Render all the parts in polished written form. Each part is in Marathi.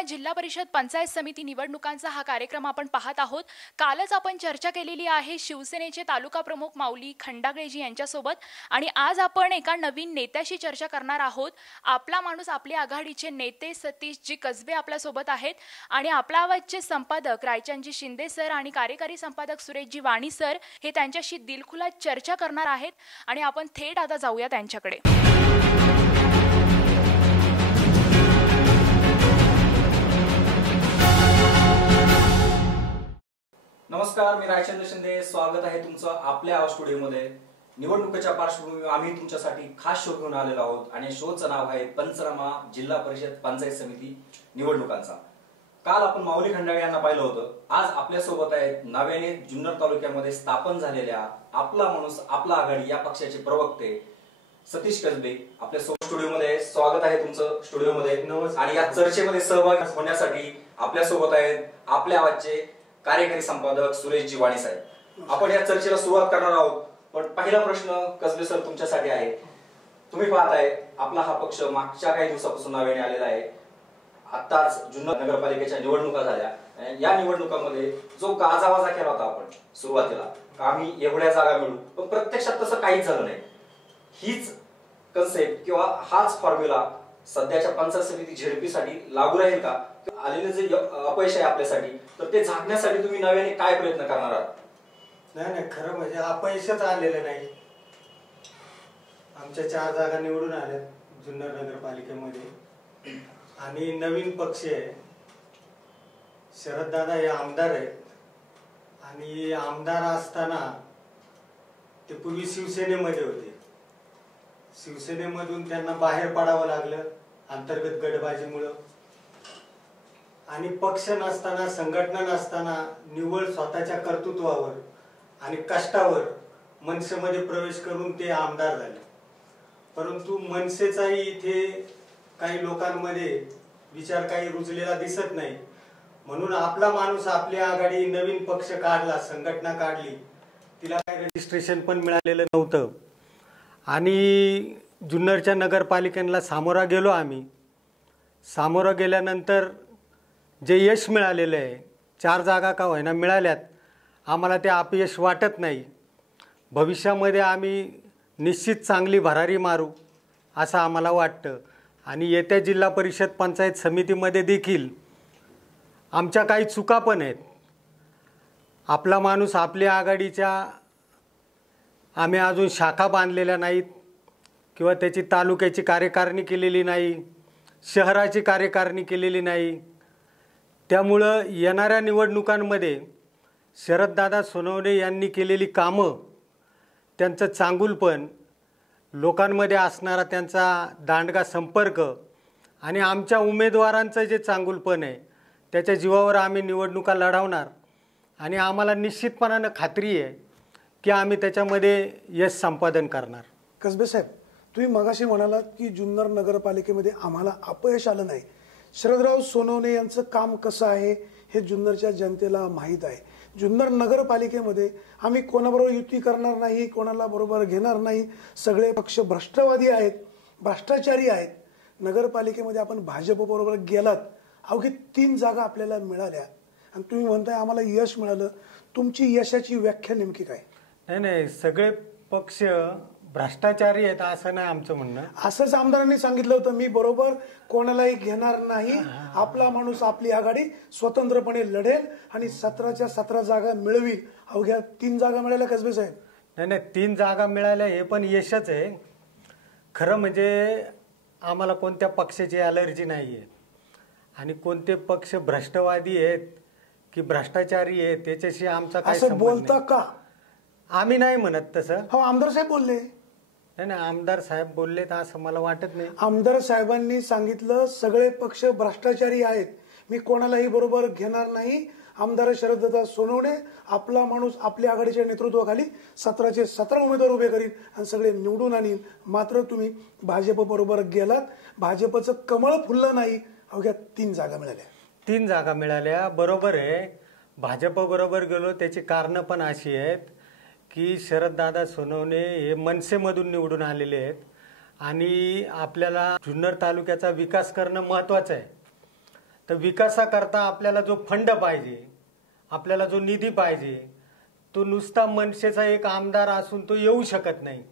पंचरमा जिल्हा परिषद पंचायत समिती निवडणुकांचा हा कार्यक्रम आपण पाहत आहोत। कालच आपण चर्चा केलेली आहे शिवसेनेचे तालुका प्रमुख माऊली खंडागळेजी यांच्यासोबत आणि आज आपण एका नवीन नेत्याशी चर्चा करणार आहोत। आपला माणूस आपली आघाडीचे नेते सतीशजी कसबे आपल्या सोबत आहेत आणि आपला आवाजचे संपादक रायचंदजी शिंदे सर आणि कार्यकारी संपादक सुरेशजी वाणी सर हे त्यांच्याशी दिलखुलास चर्चा करणार आहेत आणि आपण थेट आता जाऊया त्यांच्याकडे। नमस्कार, मी रायचंद शिंदे, स्वागत आहे तुमचं आपल्या आवाज स्टुडिओमध्ये। निवडणुकीच्या पार्श्वभूमीवर आम्ही तुमच्यासाठी खास शो घेऊन आलेलो आहोत आणि शोचं नाव आहे पंचरमा जिल्हा परिषद पंचायत समिती निवडणुकांचा। काल आपण माऊली खंडागळे यांना पाहिलं होतं। आज आपल्या सोबत आहेत नव्याने जुन्नर तालुक्यामध्ये स्थापन झालेल्या आपला माणूस आपला आघाडी या पक्षाचे प्रवक्ते सतीश कसबे आपल्या सोबत स्टुडिओमध्ये। स्वागत आहे तुमचं स्टुडिओमध्ये आणि या चर्चेमध्ये सहभागी होण्यासाठी आपल्या सोबत आहेत आपल्या आवाजचे कार्यकारी संपादक सुरेशजी वाणी साहेब। आपण या चर्चेला सुरुवात करणार आहोत, पण पहिला प्रश्न कसबे सर तुमच्यासाठी आहे। तुम्ही पाहताय आपला हा पक्ष मागच्या काही दिवसापासून नव्याने आलेला आहे। आताच जुन्नर नगरपालिकेच्या निवडणुका झाल्या। या निवडणुकांमध्ये जो गाजावाजा केला होता आपण सुरुवातीला आम्ही एवढ्या जागा मिळू, पण प्रत्यक्षात तसं काहीच झालं नाही। हीच कन्सेप्ट किंवा हाच फॉर्म्युला सध्याच्या पंचायत समिती झेडपीसाठी लागू राहील का? आलेले जे अपयश आहे आपल्यासाठी, तर ते झाकण्यासाठी तुम्ही नव्याने काय प्रयत्न करणार आहात? नाही, खरं म्हणजे अपयशच आलेलं नाही। आमच्या 4 जागा निवडून आल्या जुन्नर नगरपालिकेमध्ये आणि नवीन पक्ष आहे। शरददादा हे आमदार आहेत आणि आमदार असताना ते पूर्वी शिवसेनेमध्ये होते। शिवसेनेमधून त्यांना बाहेर पडावं लागलं अंतर्गत गटबाजीमुळे आणि पक्ष नसताना संघटना नसताना निव्वळ स्वतःच्या कर्तृत्वावर आणि कष्टावर मनसेमध्ये प्रवेश करून ते आमदार झाले। परंतु मनसेचाही इथे काही लोकांमध्ये विचार काही रुजलेला दिसत नाही, म्हणून आपला माणूस आपली आघाडी नवीन पक्ष काढला, संघटना काढली, तिला काही रजिस्ट्रेशन पण मिळालेलं नव्हतं आणि जुन्नरच्या नगरपालिकेला सामोरा गेलो आम्ही। सामोरा गेल्यानंतर जे यश मिळालेलं आहे, 4 जागा का होईना मिळाल्यात, आम्हाला ते अपयश वाटत नाही। भविष्यामध्ये आम्ही निश्चित चांगली भरारी मारू असं आम्हाला वाटतं आणि येत्या जिल्हा परिषद पंचायत समितीमध्ये देखील आमच्या काही चुका पण आहेत। आपला माणूस आपल्या आघाडीच्या आम्ही अजून शाखा बांधलेल्या नाहीत किंवा त्याची तालुक्याची कार्यकारिणी केलेली नाही, शहराची कार्यकारिणी केलेली नाही। त्यामुळं येणाऱ्या निवडणुकांमध्ये शरददादा सोनवणे यांनी केलेली कामं, त्यांचं चांगुलपण, लोकांमध्ये असणारा त्यांचा दांडगा संपर्क आणि आमच्या उमेदवारांचं जे चांगुलपण आहे त्याच्या जीवावर आम्ही निवडणुका लढवणार आणि आम्हाला निश्चितपणानं खात्री आहे की आम्ही त्याच्यामध्ये यश संपादन करणार। कसबे साहेब, तुम्ही मगाशी म्हणालात की जुन्नर नगरपालिकेमध्ये आम्हाला अपयश आलं नाही। शरदराव सोनवणे यांचं काम कसं आहे हे जुन्नरच्या जनतेला माहीत आहे। जुन्नर नगरपालिकेमध्ये आम्ही कोणाबरोबर युती करणार नाही, कोणाला बरोबर घेणार नाही, सगळे पक्ष भ्रष्टवादी आहेत, भ्रष्टाचारी आहेत। नगरपालिकेमध्ये आपण भाजपबरोबर गेलात, अवघी 3 जागा आपल्याला मिळाल्या आणि तुम्ही म्हणताय आम्हाला यश मिळालं। तुमची यशाची व्याख्या नेमकी काय? नाही, सगळे पक्ष भ्रष्टाचारी आहेत असं नाही आमचं म्हणणं। असंच आमदारांनी सांगितलं होतं, मी बरोबर कोणालाही घेणार नाही, आपला माणूस आपली आघाडी स्वतंत्रपणे लढेल आणि 17च्या 17 जागा मिळवी। अवघ्या 3 जागा मिळाल्या कसबे साहेब? नाही, 3 जागा मिळाल्या हे पण यशच आहे। खरं म्हणजे आम्हाला कोणत्या पक्षाची ॲलर्जी नाही आहे आणि कोणते पक्ष भ्रष्टवादी आहेत की भ्रष्टाचारी आहेत त्याच्याशी आमचा काय संबंध नाही। बोलता का? आम्ही नाही म्हणत तसं। हो, आमदार साहेब बोलले। नाही, आमदार साहेब बोलले तर असं मला वाटत नाही। आमदार साहेबांनी सांगितलं सगळे पक्ष भ्रष्टाचारी आहेत, मी कोणालाही बरोबर घेणार नाही। आमदार शरददादा सोनवणे आपला माणूस आपल्या आघाडीच्या नेतृत्वाखाली 17चे 17 उमेदवार उभे करील आणि सगळे निवडून आणील। मात्र तुम्ही भाजप बरोबर गेलात, भाजपचं कमळ फुललं नाही, अवघ्या 3 जागा मिळाल्या। 3 जागा मिळाल्या, बरोबर आहे। भाजप बरोबर गेलो त्याची कारणं पण अशी आहेत की शरददादा सोनवणे हे मनसेमधून निवडून आलेले आहेत आणि आपल्याला जुन्नर तालुक्याचा विकास करणं महत्त्वाचं आहे। तर विकासाकरता आपल्याला जो फंड पाहिजे, आपल्याला जो निधी पाहिजे, तो नुसता मनसेचा एक आमदार असून तो येऊ शकत नाही.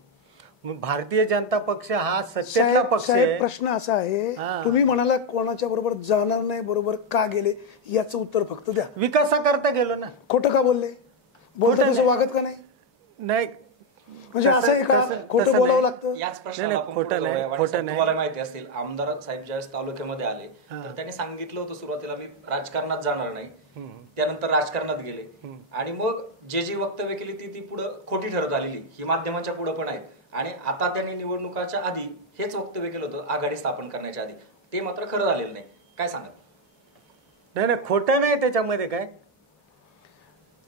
भारतीय जनता पक्ष हा सत्तेचा पक्ष आहे. प्रश्न असा आहे, तुम्ही म्हणाला कोणाच्या बरोबर जाणार नाही, बरोबर का गेले याचं उत्तर फक्त द्या. विकासाकरता गेलो ना. खोटं का बोलले? बोलता तसं वागत का नाही? नाही म्हणजे असं आहे का खोटं बोलावं लागतं? याच प्रश्नाला आपण पुढे जाऊया. तुम्हाला माहिती असतील, आमदार साहेब ज्यावेळेस तालुक्यामध्ये आले तर त्यांनी सांगितलं होतं सुरुवातीला मी राजकारणात जाणार नाही, त्यानंतर राजकारणात गेले आणि मग जे वक्तव्य केली ती पुढे खोटी ठरत आलेली, ही माध्यमांच्या पुढे पण आहे. आणि आता त्यांनी निवडणुकाच्या आधी हेच वक्तव्य केलं होतं आघाडी स्थापन करण्याच्या आधी, ते मात्र खरं झालेलं नाही. काय सांगाल? नाही खोटं नाही त्याच्यामध्ये काय.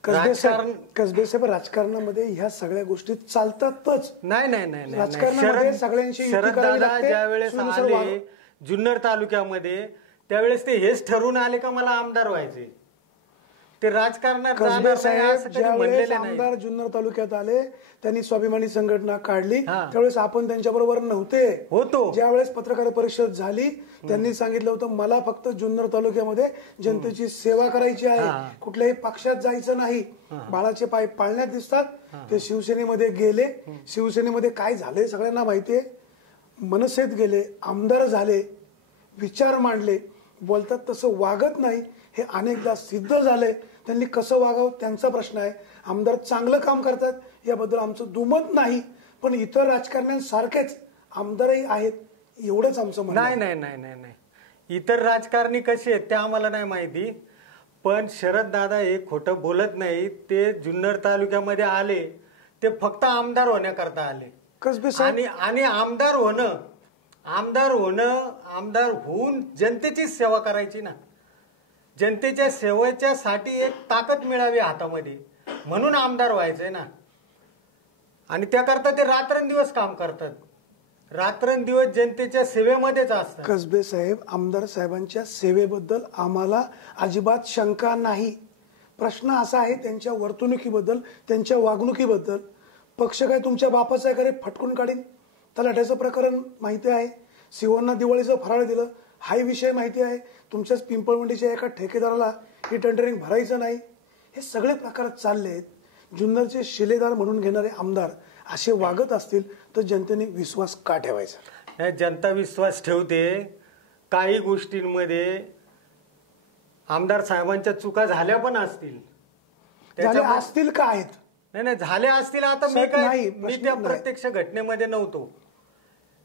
कसबे साहेब, राजकारणामध्ये ह्या सगळ्या गोष्टी चालतातच. नाही राजकारणामध्ये सगळ्यांची शरद दादा ज्यावेळेस आले जुन्नर तालुक्यामध्ये त्यावेळेस ते हेच ठरवून आले का मला आमदार व्हायचे. ते राजकारणात ज्यावेळेस आमदार जुन्नर तालुक्यात आले त्यांनी स्वाभिमानी संघटना काढली, त्यावेळेस आपण त्यांच्या बरोबर नव्हते. होतो. ज्यावेळेस पत्रकार परिषद झाली त्यांनी सांगितलं होतं मला फक्त जुन्नर तालुक्यामध्ये जनतेची सेवा करायची आहे, कुठल्याही पक्षात जायचं नाही. बाळाचे पाय पाळण्यात दिसतात. ते शिवसेनेमध्ये गेले. शिवसेनेमध्ये काय झाले सगळ्यांना माहितीये. मनसेत गेले, आमदार झाले, विचार मांडले, बोलतात तसं वागत नाही हे अनेकदा सिद्ध झालंय. त्यांनी कसं वागावं त्यांचा प्रश्न आहे. आमदार चांगलं काम करतात याबद्दल आमचं दुमत नाही, पण इतर राजकारण्यांसारखेच आमदारही आहेत एवढंच आमचं म्हणणं. नाही. इतर राजकारणी कसे आहेत ते आम्हाला नाही माहिती, पण शरद दादा हे खोटं बोलत नाही. ते जुन्नर तालुक्यामध्ये आले ते फक्त आमदार होण्याकरता आले. कसबे साहेब, आणि आमदार होऊन जनतेची सेवा करायची ना. जनतेच्या सेवेच्या साठी एक ताकद मिळावी हातामध्ये, म्हणून आमदार व्हायचंय ना. आणि त्याकरता ते रात्रंदिवस काम करतात, रात्रंदिवस जनतेच्या सेवेमध्येच असतात. कसबे साहेब, आमदार साहेबांच्या सेवेबद्दल आम्हाला अजिबात शंका नाही. प्रश्न असा आहे त्यांच्या वर्तणुकीबद्दल, त्यांच्या वागणुकीबद्दल. पक्ष काय तुमच्या बापाचा आहे का रे फटकून काढीन? तलाठ्याचं प्रकरण माहिती आहे, शिवांना दिवाळीचं फराळ दिलं हाही विषय माहिती आहे. तुमच्याच पिंपळवंडीच्या एका ठेकेदाराला ही टेंडरिंग भरायचं नाही. हे सगळे प्रकार चाललेत. जुन्नरचे शिलेदार म्हणून घेणारे आमदार असे वागत असतील तर जनतेने विश्वास का ठेवायचा? जनता विश्वास ठेवते. काही गोष्टींमध्ये आमदार साहेबांच्या चुका झाल्या पण असतील. असतील का आहेत? नाही झाल्या असतील. आता मी त्या प्रत्यक्ष घटनेमध्ये नव्हतो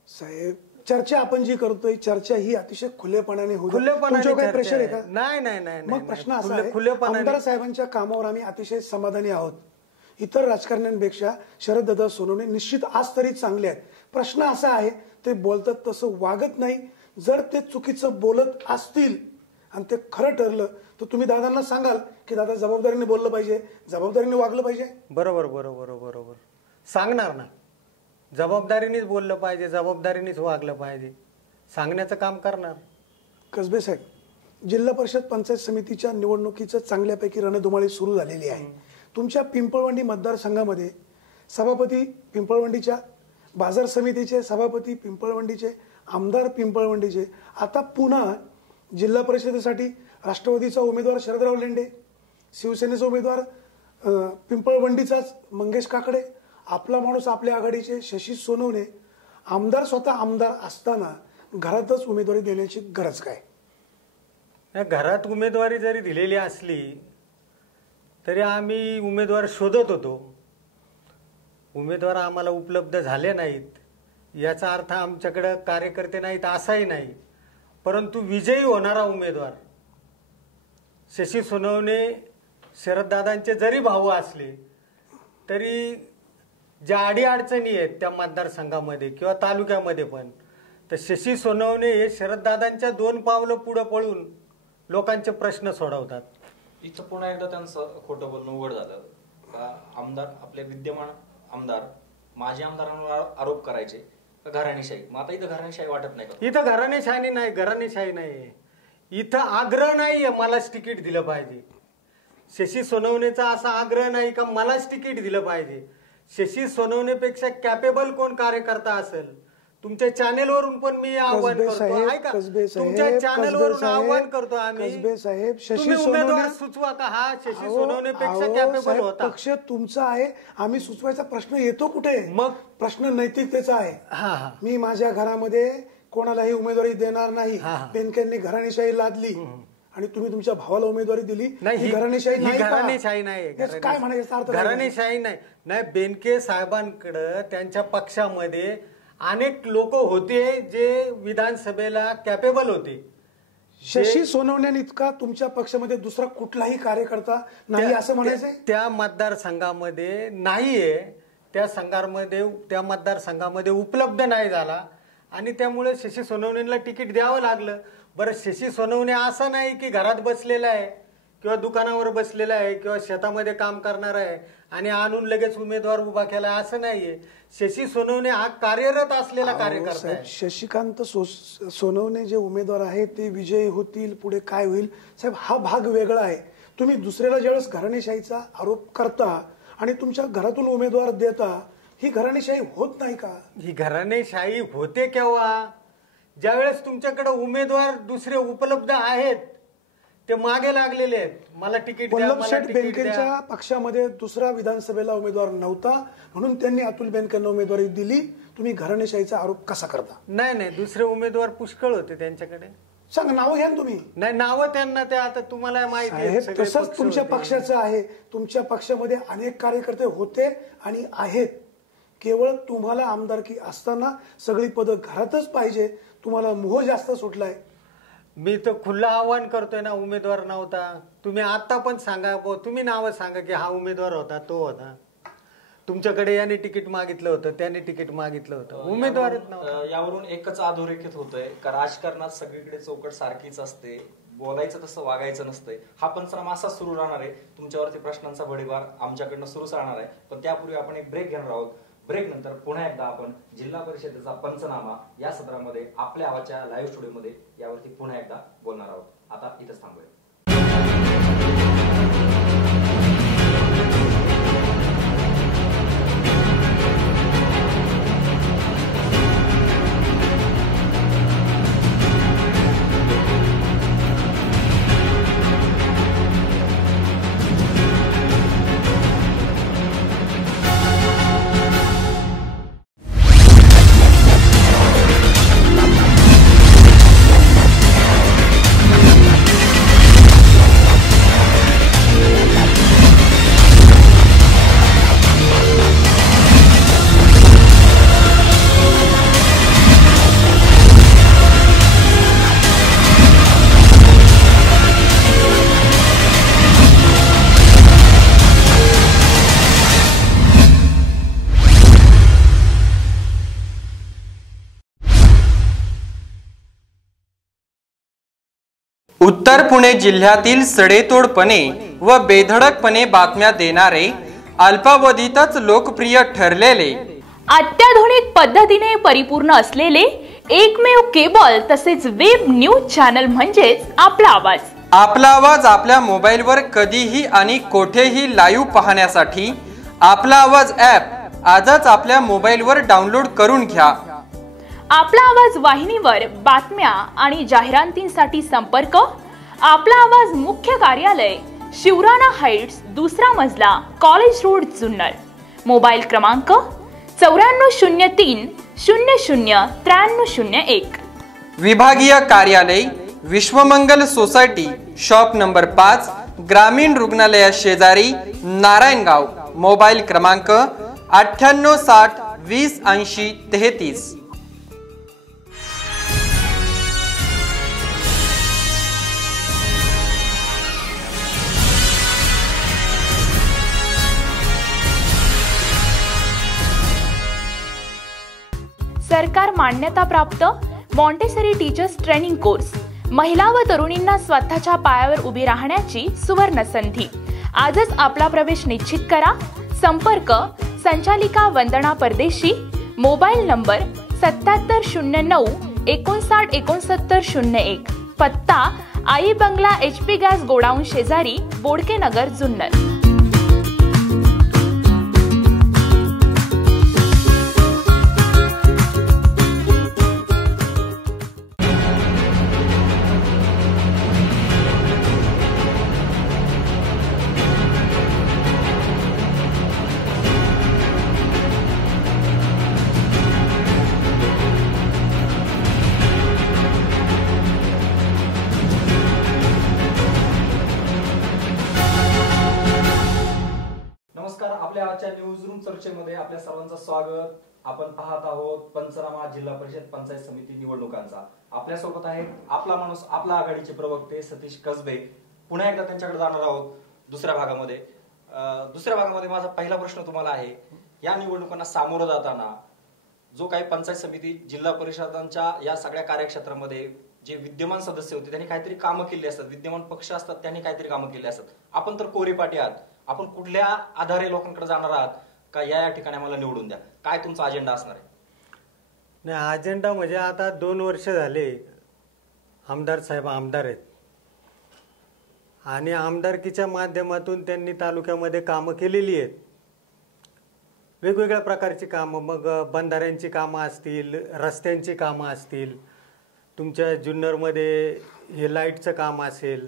साहेब. चर्चा आपण जी करतोय चर्चा ही अतिशय खुलेपणाने होते. काही प्रेशर आहे का? नाही. मग प्रश्न असा आहे, आमदार साहेबांच्या कामावर आम्ही अतिशय समाधानी आहोत. इतर राजकारण्यांपेक्षा शरददादा सोनवणे निश्चित आज तरी चांगले आहेत. प्रश्न असा आहे ते बोलतात तसं वागत नाही. जर ते चुकीचं बोलत असतील आणि ते खरं ठरलं तर तुम्ही दादांना सांगाल की दादा जबाबदारीने बोललं पाहिजे, जबाबदारीने वागलं पाहिजे. बरोबर सांगणार ना. जबाबदारीनेच बोललं पाहिजे, जबाबदारीनेच वागलं पाहिजे, सांगण्याचं काम करणार. कसबे साहेब, जिल्हा परिषद पंचायत समितीच्या निवडणुकीचं चांगल्यापैकी रणधुमाळी सुरू झालेली आहे. तुमच्या पिंपळवंडी मतदारसंघामध्ये सभापती पिंपळवंडीच्या, बाजार समितीचे सभापती पिंपळवंडीचे, आमदार पिंपळवंडीचे, आता पुन्हा जिल्हा परिषदेसाठी राष्ट्रवादीचा उमेदवार शरदराव लेंडे, शिवसेनेचा उमेदवार पिंपळवंडीचाच मंगेश काकडे, आपला माणूस आपल्या आघाडीचे शशी सोनवणे. आमदार स्वतः आमदार असताना घरातच उमेदवारी देण्याची गरज काय? घरात उमेदवारी जरी दिलेली असली तरी आम्ही उमेदवार शोधत होतो. उमेदवार आम्हाला उपलब्ध झाले नाहीत याचा अर्थ आमच्याकडे कार्यकर्ते नाहीत असाही नाही. परंतु विजयी होणारा उमेदवार शशी सोनवणे शरददादांचे जरी भाऊ असले तरी ज्या अडीअडचणी आहेत त्या मतदारसंघामध्ये किंवा तालुक्यामध्ये पण, तर शशी सोनवणे हे शरददादांच्या 2 पावलं पुढे पळून लोकांचे प्रश्न सोडवतात. इथं पुन्हा एकदा त्यांचं खोटं बोलणं उघड झालं का आमदार, आपले विद्यमान आमदार माजी आमदारांवर आरोप करायचे घराणेशाही. मग आता इथं घराणेशाही वाटत नाही का? इथं घराणेशाही नाही. इथं आग्रह नाहीये मलाच तिकीट दिलं पाहिजे. शशी सोनवणेचा असा आग्रह नाही का मलाच तिकीट दिलं पाहिजे. शशी सोनवणेपेक्षा कॅपेबल कोण कार्यकर्ता असेल तुमच्या चॅनेलवरून पण मी आव्हान कसबे करतो, साहेब, ऐका, कसबे साहेब, तुमच्या चॅनेलवरून कसबे साहेब, आव्हान करतो आम्ही, कसबे साहेब, शशी तुम्ही उमेदवार सोनवणे सुचवा का हा शशी अहो, सोनवणेपेक्षा अहो, कॅपेबल साहेब, होता. पक्ष तुमचा आहे, आम्ही सुचवायचा प्रश्न येतो कुठे? मग प्रश्न नैतिकतेचा आहे. हा हा मी माझ्या घरामध्ये कोणालाही उमेदवारी देणार नाही. हा, हा. बेनकेंनी घराणेशाही लादली आणि तुम्ही तुमच्या भावाला उमेदवारी दिली. नाही, ही घराणेशाही नाही का? घराणेशाही नाही, याचं काय म्हणायचं अर्थ? घराणेशाही नाही. नाही, बेनके साहेबांकडे त्यांच्या पक्षामध्ये अनेक लोक होते जे विधानसभेला कॅपेबल होते. शशी सोनवणे इतका तुमच्या पक्षामध्ये दुसरा कुठलाही कार्यकर्ता नाही असं म्हणायचंय? त्या मतदारसंघामध्ये नाहीये, त्या मतदारसंघामध्ये उपलब्ध नाही झाला आणि त्यामुळे शशी सोनवणेला तिकीट द्यावं लागलं. बरं, शशी सोनवणे असं नाही की घरात बसलेला आहे किंवा दुकानावर बसलेला आहे किंवा शेतामध्ये काम करणार आहे आणि आणून लगेच उमेदवार उभा केला, असं नाहीये. शशी सोनवणे हा कार्यरत असलेला कार्यकर्ता आहे. शशिकांत सोनवणे जे उमेदवार आहेत ते विजयी होतील, पुढे काय होईल साहेब हा भाग वेगळा आहे. तुम्ही दुसऱ्याला ज्यावेळेस घराणेशाहीचा आरोप करता आणि तुमच्या घरातून उमेदवार देता, ही घराणेशाही होत नाही का? ही घराणेशाही होते केव्हा? ज्यावेळेस तुमच्याकडे उमेदवार दुसरे उपलब्ध आहेत, ते मागे लागलेले आहेत, मला तिकीट द्या, वल्लभ मला शेठ तिकीट द्या. बेनकेंच्या पक्षामध्ये दुसरा विधानसभेला उमेदवार नव्हता म्हणून त्यांनी अतुल बेनकेंना उमेदवारी दिली. तुम्ही घराणेशाहीचा आरोप कसा करता? नाही, दुसरे उमेदवार पुष्कळ होते त्यांच्याकडे. सांगा, नावं घ्या ना तुम्ही. नाही, नावं त्यांना ते आता तुम्हाला माहिती आहे, साहेब, सगळे तसंच पक्ष तुमच्या होते. पक्षाचं आहे. तुमच्या पक्षामध्ये अनेक कार्यकर्ते होते आणि आहेत. केवळ तुम्हाला आमदारकी असताना सगळी पदं घरातच पाहिजे, तुम्हाला मोह जास्त सुटलाय. मी तर खुल्ला आव्हान करतोय ना, उमेदवार नव्हता. तुम्ही आता पण सांगा, तुम्ही नावं सांगा की हा उमेदवार होता, तो होता. तुमच्याकडे याने तिकीट मागितलं होतं, त्याने तिकीट मागितलं होतं, उमेदवारच नव्हता. यावरून एकच अधोरेखित होतंय का राजकारणात सगळीकडे चौकट सारखीच असते, बोलायचं तसं वागायचं नसतंय. हा पंचनामा असा सुरू राहणार आहे. तुमच्यावरती प्रश्नांचा भडीवार आमच्याकडनं सुरूच राहणार आहे. पण त्यापूर्वी आपण एक ब्रेक घेणार आहोत. ब्रेक नंतर पुन्हा एकदा आपण जिल्हा परिषदेचा पंचनामा या सत्रामध्ये आपल्या आवाजच्या लाईव्ह स्टुडिओमध्ये यावरती पुन्हा एकदा बोलणार आहोत. आता इथंच थांबूया. उत्तर पुणे जिल्ह्यातील सडेतोडपणे व बेधडकपणे बातम्या देणारे, अल्पावधीतच लोकप्रिय ठरलेले, अत्याधुनिक पद्धतीने परिपूर्ण असलेले एकमेव केबल तसेच वेब न्यूज चॅनल म्हणजेच आपला आवाज. आपला आवाज आपल्या मोबाईलवर कधीही आणि कोठेही लाईव्ह पाहण्यासाठी आपला आवाज ॲप आजच आपल्या मोबाईलवर डाउनलोड करून घ्या. आपला आवाज वाहिनीवर बातम्या आणि जाहिरातींसाठी संपर्क आपला आवाज मुख्य कार्यालय, शिवराणा हाइट्स, 2रा मजला, कॉलेज रोड, जुन्नर. मोबाईल क्रमांक 9403 00 9301. विभागीय कार्यालय, विश्वमंगल सोसायटी, शॉप नंबर 5, ग्रामीण रुग्णालया शेजारी, नारायणगाव. मोबाईल क्रमांक 9860 20 80 33. सरकार मान्यता प्राप्त मॉन्टेसरी टीचर्स ट्रेनिंग कोर्स. महिला व तरुणींना स्वतःच्या पायावर उभी राहण्याची सुवर्ण संधी. आजच आपला प्रवेश निश्चित करा. संपर्क संचालिका वंदना परदेशी. Mobile number 7709 59 69 01. पत्ता आई बंगला, HP गॅस गोडाऊन शेजारी, बोडके नगर, जुन्नर. आपल्या सर्वांचं स्वागत. आपण पाहत आहोत पंचनामा जिल्हा परिषद पंचायत समिती निवडणुकांचा. आपल्यासोबत आहेत आपला माणूस आपला आघाडीचे प्रवक्ते सतीश कसबे. पुन्हा एकदा त्यांच्याकडे जाणार आहोत दुसऱ्या भागामध्ये. माझा पहिला प्रश्न तुम्हाला आहे, या निवडणुकांना सामोरं जाताना जो काही पंचायत समिती जिल्हा परिषदांच्या या सगळ्या कार्यक्षेत्रामध्ये जे विद्यमान सदस्य होते त्यांनी काहीतरी कामं केली असतात, विद्यमान पक्ष असतात त्यांनी काहीतरी कामं केली असतात. आपण तर कोरेपाटी आहात, आपण कुठल्या आधारे लोकांकडे जाणार आहात का या ठिकाणी आम्हाला निवडून द्या, काय तुमचा अजेंडा असणार आहे? नाही, अजेंडा म्हणजे आता 2 वर्ष झाले आमदार साहेब आमदार आहेत आणि आमदारकीच्या माध्यमातून त्यांनी तालुक्यामध्ये कामं केलेली आहेत. वेगवेगळ्या प्रकारची कामं, मग बंधाऱ्यांची कामं असतील, रस्त्यांची कामं असतील, तुमच्या जुन्नरमध्ये हे लाईटचं काम असेल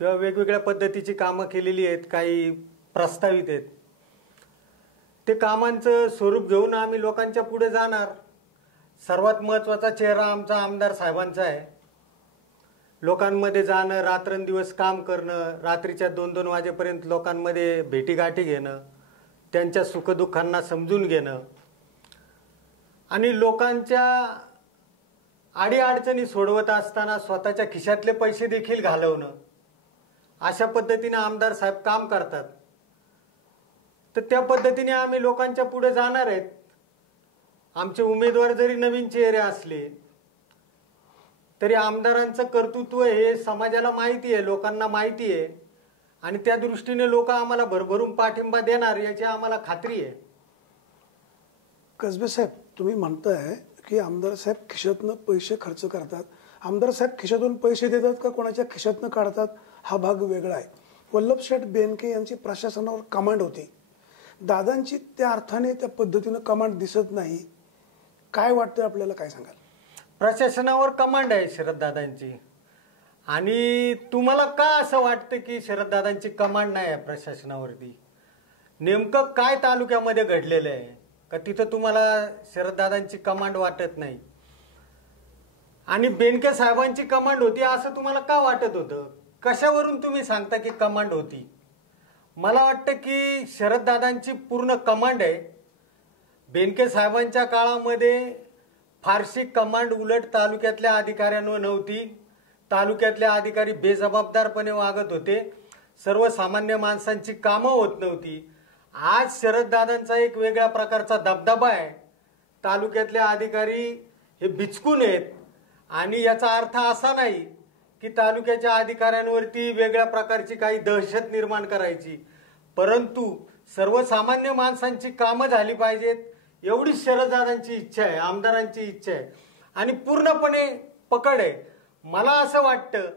किंवा वेगवेगळ्या पद्धतीची कामं केलेली आहेत, काही प्रस्तावित आहेत. ते कामांचं स्वरूप घेऊन आम्ही लोकांच्या पुढे जाणार. सर्वात महत्त्वाचा चेहरा आमचा आमदार साहेबांचा आहे. लोकांमध्ये जाणं, रात्रंदिवस काम करणं, रात्रीच्या 2-2 वाजेपर्यंत लोकांमध्ये भेटीगाठी घेणं, त्यांच्या सुखदुःखांना समजून घेणं आणि लोकांच्या अडीअडचणी सोडवत असताना स्वतःच्या खिशातले पैसे देखील घालवणं, अशा पद्धतीने आमदार साहेब काम करतात. तर त्या पद्धतीने आम्ही लोकांच्या पुढे जाणार आहेत. आमचे उमेदवार जरी नवीन चेहरे असले तरी आमदारांचं कर्तृत्व हे समाजाला माहिती आहे, लोकांना माहिती आहे आणि त्या दृष्टीने लोक आम्हाला भरभरून पाठिंबा देणार याची आम्हाला खात्री आहे. कसबे साहेब, तुम्ही म्हणताय की आमदार साहेब खिशातनं पैसे खर्च करतात. आमदार साहेब खिशातून पैसे देतात का कोणाच्या खिशातनं काढतात हा भाग वेगळा आहे. वल्लभशेठ बेनके यांची प्रशासनावर कमांड होती. दादांची त्या अर्थाने त्या पद्धतीनं कमांड दिसत नाही. काय वाटतं आपल्याला, काय सांगाल? प्रशासनावर कमांड आहे शरददादांची आणि तुम्हाला का असं वाटतं की शरददादांची कमांड नाही आहे प्रशासनावरती? नेमकं काय तालुक्यामध्ये घडलेलं आहे का तिथं तुम्हाला शरददादांची कमांड वाटत नाही? आणि बेनके साहेबांची कमांड होती असं तुम्हाला का वाटत होतं? कशावरून तुम्ही सांगता की कमांड होती? मला वाटतं की शरददादांची पूर्ण कमांड आहे. बेनके साहेबांच्या काळामध्ये फारशी कमांड उलट तालुक्यातल्या अधिकाऱ्यांवर नव्हती. तालुक्यातले अधिकारी बेजबाबदारपणे वागत होते. सर्वसामान्य माणसांची कामं होत नव्हती. आज शरददादांचा एक वेगळ्या प्रकारचा दबदबा आहे. तालुक्यातले अधिकारी हे बिचकून आहेत आणि याचा अर्थ असा नाही की तालुक्याच्या अधिकाऱ्यांवरती वेगळ्या प्रकारची काही दहशत निर्माण करायची, परंतु सर्वसामान्य माणसांची कामं झाली पाहिजेत एवढी शरददादांची इच्छा आहे, आमदारांची इच्छा आहे आणि पूर्णपणे पकड आहे. मला असं वाटतं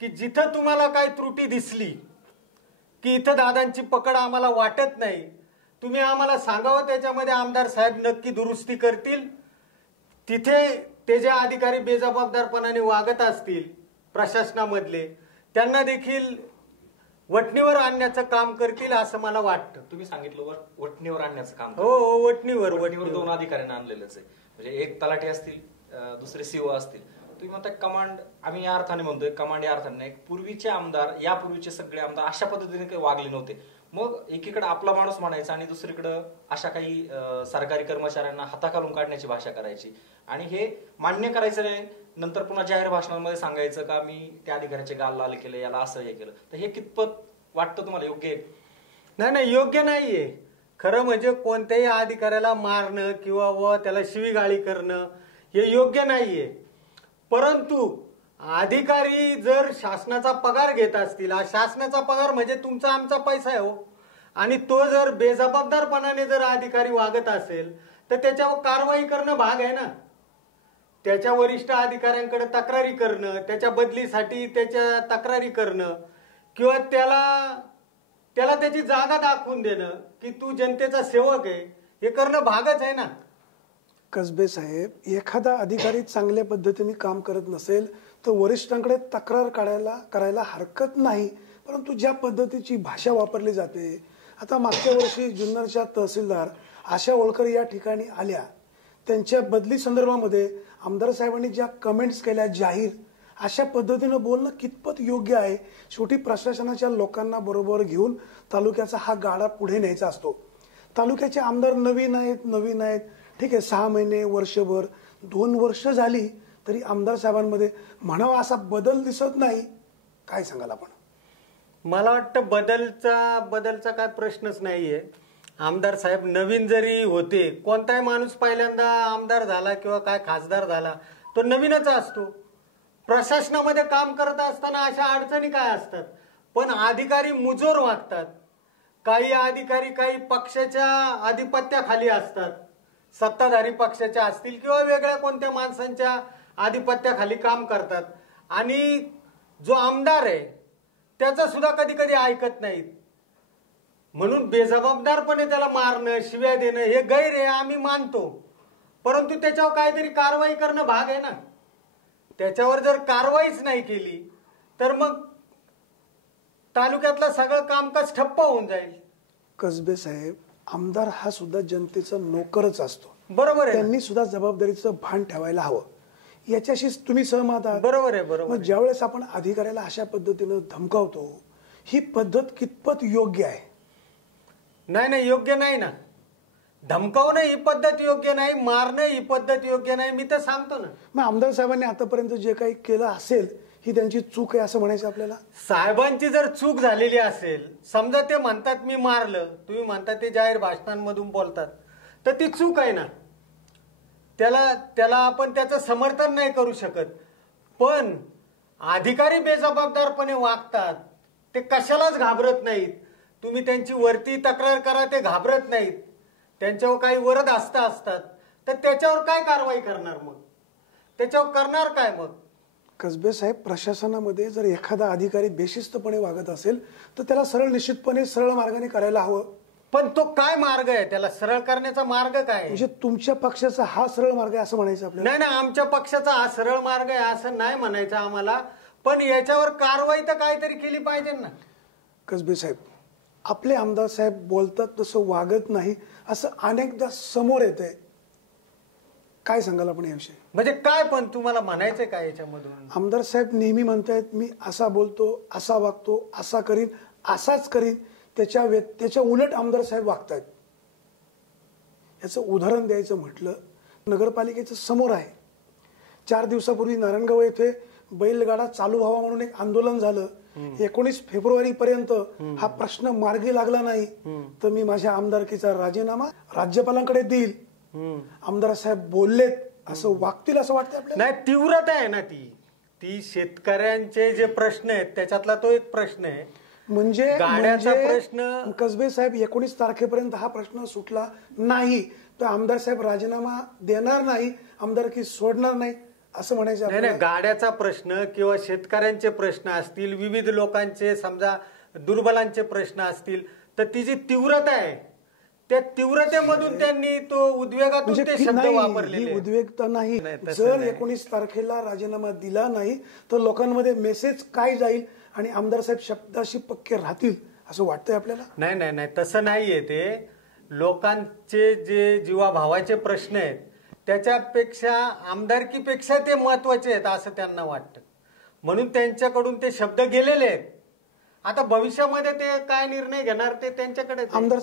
की जिथं तुम्हाला काही त्रुटी दिसली की इथं दादांची पकड आम्हाला वाटत नाही, तुम्ही आम्हाला सांगावं, त्याच्यामध्ये आमदार साहेब नक्की दुरुस्ती करतील. तिथे ते जे अधिकारी बेजबाबदारपणाने वागत असतील प्रशासनामधले, त्यांना देखील वटणीवर आणण्याचं काम करतील असं मला वाटतं. तुम्ही सांगितलं वटणीवर आणण्याचं काम. हो, वटणीवर 2 अधिकाऱ्यांना आणलेलंच आहे. म्हणजे एक तलाठी असतील, दुसरे सीओ असतील. तुम्ही म्हणता कमांड, आम्ही या अर्थाने म्हणतोय कमांड या अर्थाने नाही. पूर्वीचे आमदार, यापूर्वीचे सगळे आमदार अशा पद्धतीने काही वागले नव्हते. मग एकीकडे आपला माणूस म्हणायचा आणि दुसरीकडे अशा काही सरकारी कर्मचाऱ्यांना हाताखालून काढण्याची भाषा करायची आणि हे मान्य करायचं नाही. नंतर पुन्हा जाहीर भाषणांमध्ये सांगायचं का मी त्या अधिकाऱ्याचे गाल लाल केले, याला असं हे केलं. तर हे कितपत वाटतं तुम्हाला योग्य आहे? नाही, योग्य नाहीये. खरं म्हणजे कोणत्याही अधिकाऱ्याला मारणं किंवा त्याला शिवीगाळी करणं हे योग्य नाहीये. परंतु अधिकारी जर शासनाचा पगार घेत असतील, हा शासनाचा पगार म्हणजे तुमचा आमचा पैसा आहे हो, आणि तो जर बेजबाबदारपणाने जर अधिकारी वागत असेल तर त्याच्यावर कारवाई करणं भाग आहे ना. त्याच्या वरिष्ठ अधिकाऱ्यांकडे तक्रारी करणं, त्याच्या बदलीसाठी त्याच्या तक्रारी करणं किंवा त्याला त्याची जागा दाखवून देणं की तू जनतेचा सेवक आहे, हे करणं भागच आहे ना. कसबे साहेब, एखादा अधिकारी चांगल्या पद्धतीने काम करत नसेल तर वरिष्ठांकडे तक्रार करायला हरकत नाही. परंतु ज्या पद्धतीची भाषा वापरली जाते, आता मागच्या वर्षी जुन्नरच्या तहसीलदार आशा ओळकर या ठिकाणी आल्या, त्यांच्या बदली संदर्भामध्ये आमदार साहेबांनी ज्या कमेंट्स केल्या जाहीर, अशा पद्धतीनं बोलणं कितपत योग्य आहे? शेवटी प्रशासनाच्या लोकांना बरोबर घेऊन तालुक्याचा हा गाडा पुढे न्यायचा असतो. तालुक्याचे आमदार नवीन आहेत ठीक आहे, 6 महिने वर्षभर 2 वर्ष झाली तरी आमदार साहेबांमध्ये म्हणावा असा बदल दिसत नाही. काय सांगाल आपण? मला वाटतं बदलचा काय प्रश्नच नाहीये. आमदार साहेब नवीन जरी होते, कोणताही माणूस पहिल्यांदा आमदार झाला किंवा काय खासदार झाला तो नवीनच असतो. प्रशासनामध्ये काम करत असताना अशा अडचणी काय असतात, पण अधिकारी मुजोर वागतात. काही अधिकारी काही पक्षाच्या आधिपत्याखाली असतात, सत्ताधारी पक्षाच्या असतील किंवा वेगळ्या कोणत्या माणसांच्या आधिपत्याखाली काम करतात. आणि जो आमदार आहे त्याचं सुद्धा कधी कधी ऐकत नाहीत. म्हणून बेजबाबदारपणे त्याला मारणं, शिव्या देणं हे गैर आहे, आम्ही मानतो. परंतु त्याच्यावर काहीतरी कारवाई करणं भाग आहे ना. त्याच्यावर जर कारवाईच नाही केली तर मग तालुक्यातलं सगळं कामकाज ठप्प होऊन जाईल. कसबे साहेब, आमदार हा सुद्धा जनतेचा नोकरच असतो. बरोबर आहे. त्यांनी सुद्धा जबाबदारीचं भान ठेवायला हवं. याच्याशी तुम्ही सहमत आहात? बरोबर आहे. बरोबर. मग ज्यावेळेस आपण अधिकाऱ्याला अशा पद्धतीनं धमकावतो, ही पद्धत कितपत योग्य आहे? नाही, योग्य नाही ना. धमकावणं ही पद्धत योग्य नाही, मारणं ही पद्धत योग्य नाही. मी तर सांगतो ना. मग आमदार साहेबांनी आतापर्यंत जे काही केलं असेल ही त्यांची चूक आहे असं म्हणायचं आपल्याला? साहेबांची जर चूक झालेली असेल, समजा ते म्हणतात मी मारलं, तुम्ही म्हणतात ते जाहीर भाषणांमधून बोलतात, तर ती चूक आहे ना. त्याला आपण त्याचं समर्थन नाही करू शकत. पण अधिकारी बेजबाबदारपणे वागतात, ते कशालाच घाबरत नाहीत. तुम्ही त्यांची वरती तक्रार करा, ते घाबरत नाहीत. त्यांच्यावर काही वरद असतात, तर त्याच्यावर काय कारवाई करणार? मग त्याच्यावर करणार काय? मग कसबे साहेब, प्रशासनामध्ये जर एखादा अधिकारी बेशिस्तपणे वागत असेल तर त्याला सरळ मार्गाने करायला हवं. पण तो काय मार्ग आहे? त्याला सरळ करण्याचा मार्ग काय? म्हणजे तुमच्या पक्षाचा हा सरळ मार्ग आहे असं म्हणायचं आपल्याला? नाही, आमच्या पक्षाचा हा सरळ मार्ग आहे असं नाही म्हणायचं आम्हाला. पण याच्यावर कारवाई तर काहीतरी केली पाहिजे ना. कसबे साहेब, आपले आमदार साहेब बोलतात तसं वागत नाही असं अनेकदा समोर येतंय. काय सांगाल आपण याविषयी? म्हणजे काय, पण तुम्हाला म्हणायचं काय याच्यामधून? आमदार साहेब नेहमी म्हणतायत मी असा बोलतो, असा वागतो, असा करीन, असाच करीन. त्याच्या उलट आमदार साहेब वागतायत. याचं उदाहरण द्यायचं म्हटलं, नगरपालिकेचं समोर आहे. 4 दिवसापूर्वी नारायणगाव येथे बैलगाडा चालू व्हावा म्हणून एक आंदोलन झालं. 19 फेब्रुवारी पर्यंत हा प्रश्न मार्गी लागला नाही तर मी माझ्या आमदारकीचा राजीनामा राज्यपालांकडे देईल. आमदार साहेब बोललेत, असं वागतील असं वाटतं आपल्याला? नाही, तीव्रता आहे ना ती शेतकऱ्यांचे जे प्रश्न आहेत त्याच्यातला तो एक प्रश्न आहे. म्हणजे गाड्याचा प्रश्न. कसबे साहेब, 19 तारखेपर्यंत हा प्रश्न सुटला नाही तर आमदार साहेब राजीनामा देणार नाही, आमदारकी सोडणार नाही असं म्हणायचं? नाही, गाड्याचा प्रश्न किंवा शेतकऱ्यांचे प्रश्न असतील, विविध लोकांचे समजा दुर्बलांचे प्रश्न असतील, तर ती जी तीव्रता आहे त्या तीव्रतेमधून त्यांनी तो उद्वेगातून ते शब्द वापरलेले. उद्वेगता नाही. जर 19 तारखेला राजीनामा दिला नाही तर लोकांमध्ये मेसेज काय जाईल आणि आमदार साहेब शब्दाशी पक्के राहतील असं वाटतंय आपल्याला? नाही, तसं नाहीये. ते लोकांचे जे जीवाभावाचे प्रश्न आहेत त्याच्यापेक्षा आमदारकीपेक्षा ते महत्वाचे आहेत असं त्यांना वाटतं. म्हणून त्यांच्याकडून ते शब्द गेलेले आहेत. आता भविष्यामध्ये ते काय निर्णय घेणार ते त्यांच्याकडे. आमदार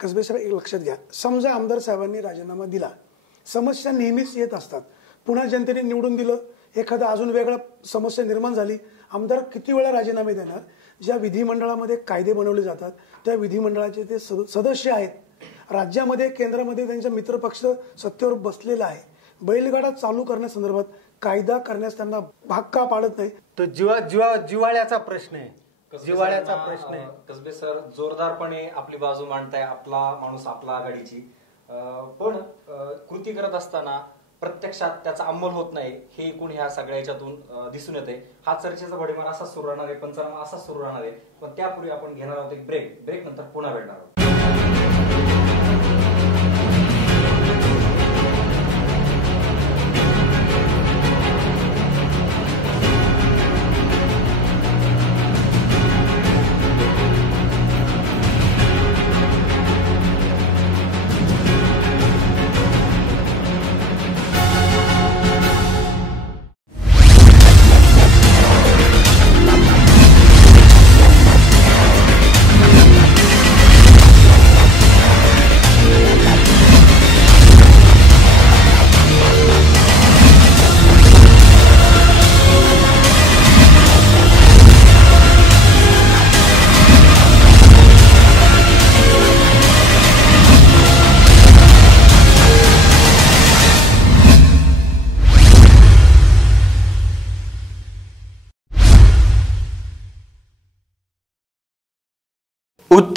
कसबे साहेब, एक लक्षात घ्या, समजा आमदार साहेबांनी राजीनामा दिला, समस्या नेहमीच येत असतात. पुन्हा जनतेने निवडून दिलं, एखादा अजून वेगळा समस्या निर्माण झाली, आमदार किती वेळा राजीनामे देणार? ज्या विधिमंडळामध्ये कायदे बनवले जातात त्या विधिमंडळाचे ते सदस्य आहेत. राज्यामध्ये केंद्रामध्ये त्यांचा मित्रपक्ष सत्तेवर बसलेला आहे. बैलगाडा चालू करण्यासंदर्भात कायदा करण्यास त्यांना भाग का पाडत नाही? तो जिवाळ्याचा प्रश्न आहे. जिवाळ्याचा प्रश्न आहे. कसबे सर, जोरदारपणे आपली बाजू मांडताय, आपला माणूस आपला आघाडीची, पण कृती करत असताना प्रत्यक्षात त्याचा अंमल होत नाही हे एकूण ह्या सगळ्या याच्यातून दिसून येते. हा चर्चेचा भडीमार असा सुरू राहणार आहे, पंचनामा असा सुरू राहणार आहे. पण त्यापूर्वी आपण घेणार आहोत एक ब्रेक नंतर पुन्हा भेटणार आहोत.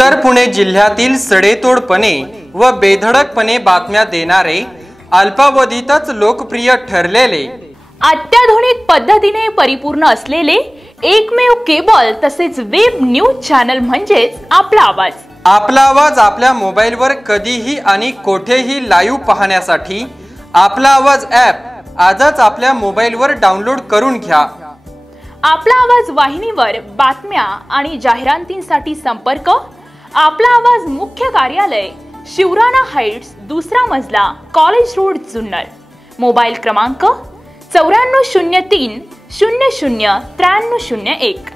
उत्तर पुणे जिल्ह्यातील सडेतोडपणे व बेधडकपणे बातम्या देणारे, अल्पावधीतच लोकप्रिय ठरलेले, अत्याधुनिक पद्धतीने परिपूर्ण असलेले एकमेव केबल तसेच वेब न्यूज चॅनल म्हणजेच आपला आवाज. आपला आवाज आपल्या मोबाईलवर कधीही आणि कोठेही लाईव्ह पाहण्यासाठी आपला आवाज ॲप आजच आपल्या मोबाईलवर डाउनलोड करून घ्या. आपला आवाज वाहिनीवर बातम्या आणि जाहिरातींसाठी संपर्क आपला आवाज मुख्य कार्यालय, शिवराणा हाइट्स, 2रा मजला, कॉलेज रोड, जुन्नर. मोबाईल क्रमांक 9403 00 9301.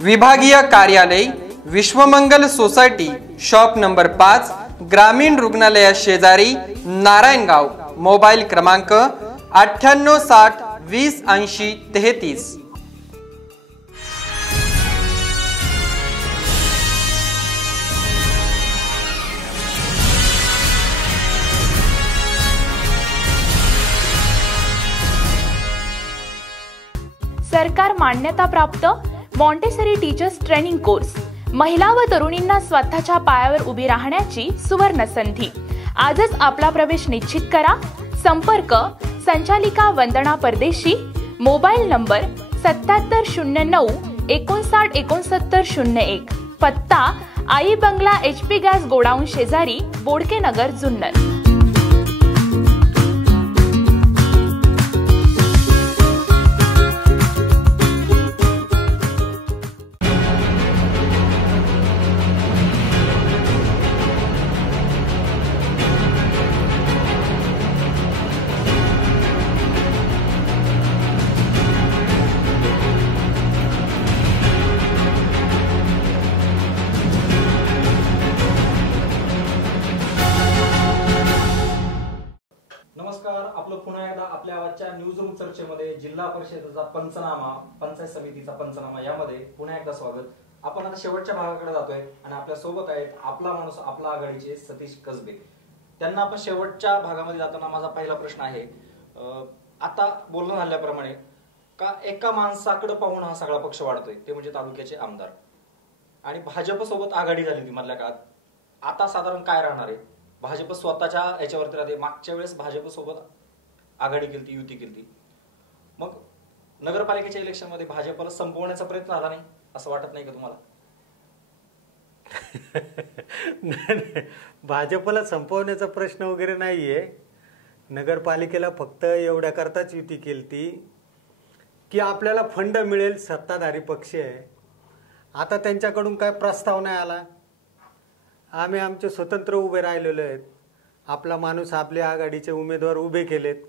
विभागीय कार्यालय, विश्वमंगल सोसायटी, शॉप नंबर 5, ग्रामीण रुग्णालया शेजारी, नारायणगाव. मोबाईल क्रमांक 9860 20 80 33. सरकार मान्यताप्राप्त मॉन्टेसरी टीचर्स ट्रेनिंग कोर्स. महिला व तरुणींना स्वतःच्या पायावर उभी राहण्याची सुवर्ण संधी. आजच आपला प्रवेश निश्चित करा. संपर्क संचालिका वंदना परदेशी. Mobile number 7709 59 69 01. पत्ता आई बंगला, HP गॅस गोडाऊन शेजारी, बोडके नगर, जुन्नर. नमस्कार, आपलं पुन्हा एकदा आपल्या आजच्या न्यूज रूम चर्चेमध्ये जिल्हा परिषदेचा पंचनामा, पंचायत समितीचा पंचनामा यामध्ये पुन्हा एकदा स्वागत. आपण आता शेवटच्या भागाकडे जातोय आणि आपल्या सोबत आहेत आपला माणूस आपला आघाडीचे सतीश कसबे. त्यांना आपण शेवटच्या भागामध्ये जाताना माझा पहिला प्रश्न आहे, आता बोलणं झाल्याप्रमाणे का एका माणसाकडे पाहून हा सगळा पक्ष वाढतोय, ते म्हणजे तालुक्याचे आमदार, आणि भाजप सोबत आघाडी झाली होती मधल्या काळात. आता साधारण काय राहणार आहे? भाजप स्वतःच्या याच्यावरती राहते. मागच्या वेळेस भाजप सोबत आघाडी केली, युती केली, मग नगरपालिकेच्या इलेक्शन मध्ये भाजपला संपवण्याचा प्रयत्न झाला नाही असं वाटत नाही का तुम्हाला? नाही, भाजपला संपवण्याचा प्रश्न वगैरे नाहीये. नगरपालिकेला फक्त एवढ्या करताच युती केली की आपल्याला फंड मिळेल. सत्ताधारी पक्ष आहे, आता त्यांच्याकडून काय प्रस्ताव नाही आला. आम्ही आमचे स्वतंत्र उभे राहिलेलो आहेत. आपला माणूस आपले आघाडीचे उमेदवार उभे केलेत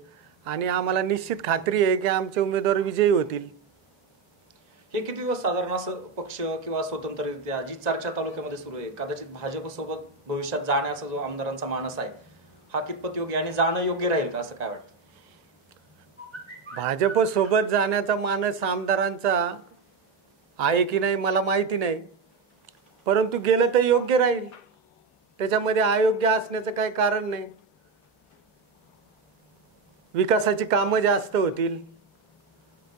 आणि आम्हाला निश्चित खात्री आहे की आमचे उमेदवार विजयी होतील. हे किती दिवस साधारण असं पक्ष किंवा स्वतंत्ररित्या जी चर्चा तालुक्यामध्ये सुरू आहे, कदाचित भाजप सोबत भविष्यात जाण्याचा जो आमदारांचा मानस आहे हा कितपत योग्य आणि जाणं योग्य राहील का, असं काय वाटतं? भाजप सोबत जाण्याचा मानस आमदारांचा आहे की नाही मला माहिती नाही, परंतु गेलं तर योग्य राहील. त्याच्यामध्ये अयोग्य असण्याचं काही कारण नाही. विकासाची कामं जास्त होतील,